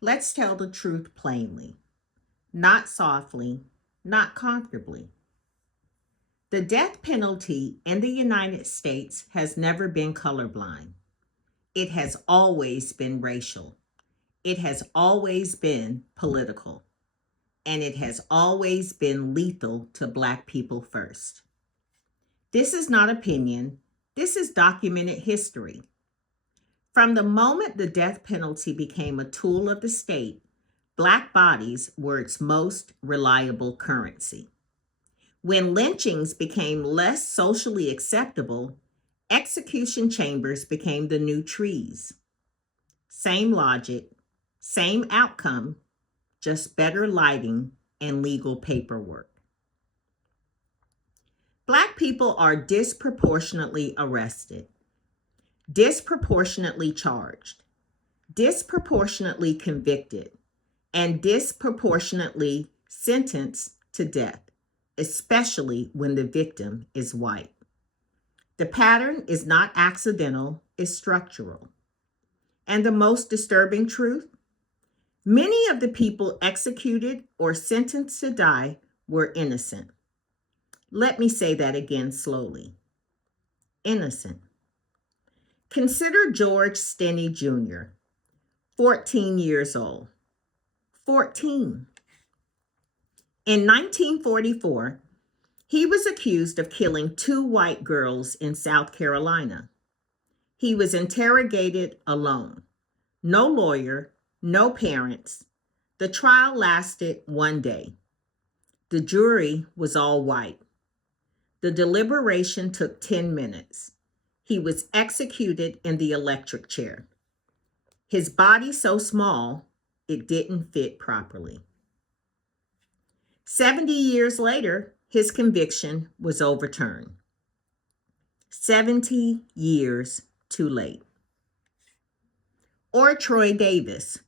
Let's tell the truth plainly, not softly, not comfortably. The death penalty in the United States has never been colorblind. It has always been racial. It has always been political. And it has always been lethal to Black people first. This is not opinion. This is documented history. From the moment the death penalty became a tool of the state, Black bodies were its most reliable currency. When lynchings became less socially acceptable, execution chambers became the new trees. Same logic, same outcome, just better lighting and legal paperwork. Black people are disproportionately arrested, disproportionately charged, disproportionately convicted, and disproportionately sentenced to death, especially when the victim is white. The pattern is not accidental, it's structural. And the most disturbing truth? Many of the people executed or sentenced to die were innocent. Let me say that again slowly. Innocent. Consider George Stinney Jr., 14 years old. 14. In 1944, he was accused of killing 2 white girls in South Carolina. He was interrogated alone. No lawyer, no parents. The trial lasted 1 day. The jury was all white. The deliberation took 10 minutes. He was executed in the electric chair. His body so small, it didn't fit properly. 70 years later, his conviction was overturned. 70 years too late. Or Troy Davis.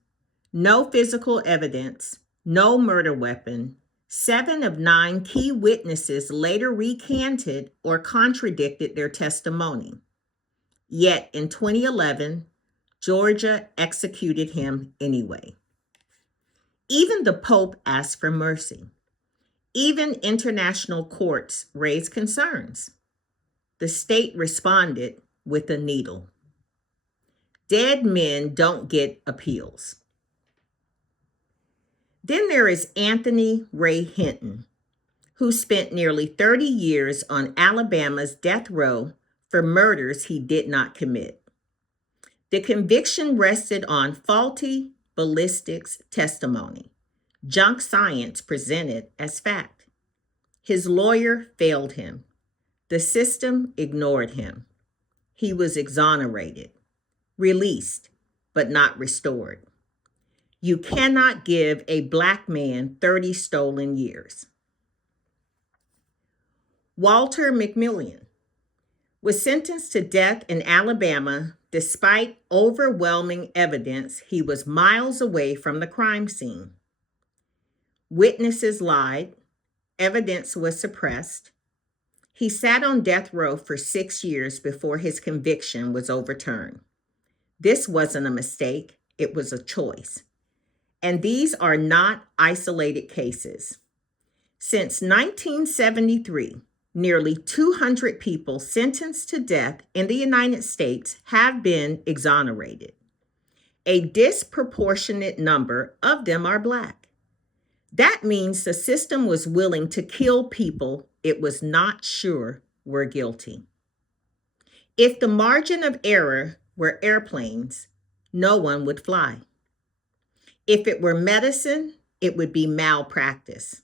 No physical evidence, no murder weapon. 7 of 9 key witnesses later recanted or contradicted their testimony. Yet in 2011, Georgia executed him anyway. Even the Pope asked for mercy. Even international courts raised concerns. The state responded with a needle. Dead men don't get appeals. Then there is Anthony Ray Hinton, who spent nearly 30 years on Alabama's death row for murders he did not commit. The conviction rested on faulty ballistics testimony, junk science presented as fact. His lawyer failed him. The system ignored him. He was exonerated, released, but not restored. You cannot give a Black man 30 stolen years. Walter McMillian was sentenced to death in Alabama despite overwhelming evidence he was miles away from the crime scene. Witnesses lied, evidence was suppressed. He sat on death row for 6 years before his conviction was overturned. This wasn't a mistake, it was a choice. And these are not isolated cases. Since 1973, nearly 200 people sentenced to death in the United States have been exonerated. A disproportionate number of them are Black. That means the system was willing to kill people it was not sure were guilty. If the margin of error were airplanes, no one would fly. If it were medicine, it would be malpractice.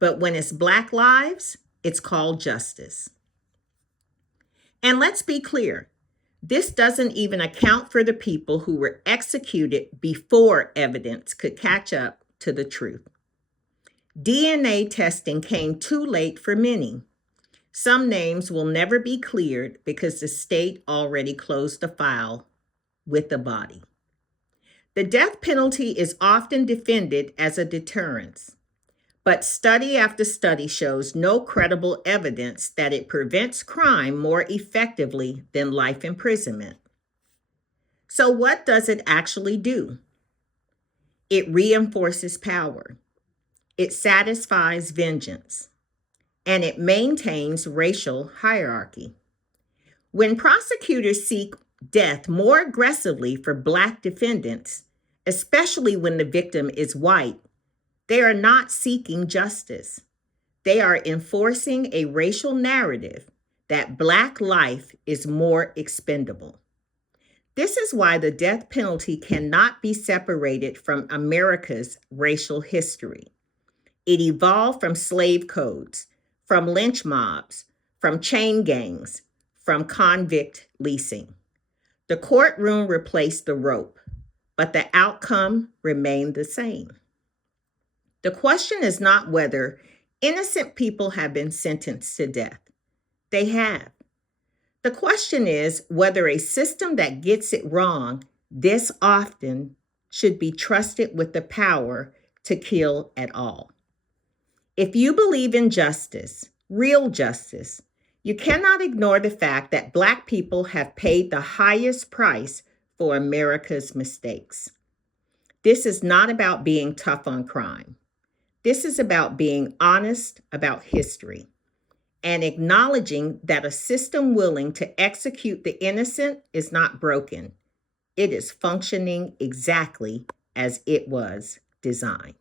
But when it's Black lives, it's called justice. And let's be clear, this doesn't even account for the people who were executed before evidence could catch up to the truth. DNA testing came too late for many. Some names will never be cleared because the state already closed the file with the body. The death penalty is often defended as a deterrence, but study after study shows no credible evidence that it prevents crime more effectively than life imprisonment. So what does it actually do? It reinforces power. It satisfies vengeance. And it maintains racial hierarchy. When prosecutors seek death more aggressively for Black defendants, especially when the victim is white, they are not seeking justice. They are enforcing a racial narrative that Black life is more expendable. This is why the death penalty cannot be separated from America's racial history. It evolved from slave codes, from lynch mobs, from chain gangs, from convict leasing. The courtroom replaced the rope, but the outcome remained the same. The question is not whether innocent people have been sentenced to death. They have. The question is whether a system that gets it wrong this often should be trusted with the power to kill at all. If you believe in justice, real justice, you cannot ignore the fact that Black people have paid the highest price for America's mistakes. This is not about being tough on crime. This is about being honest about history and acknowledging that a system willing to execute the innocent is not broken. It is functioning exactly as it was designed.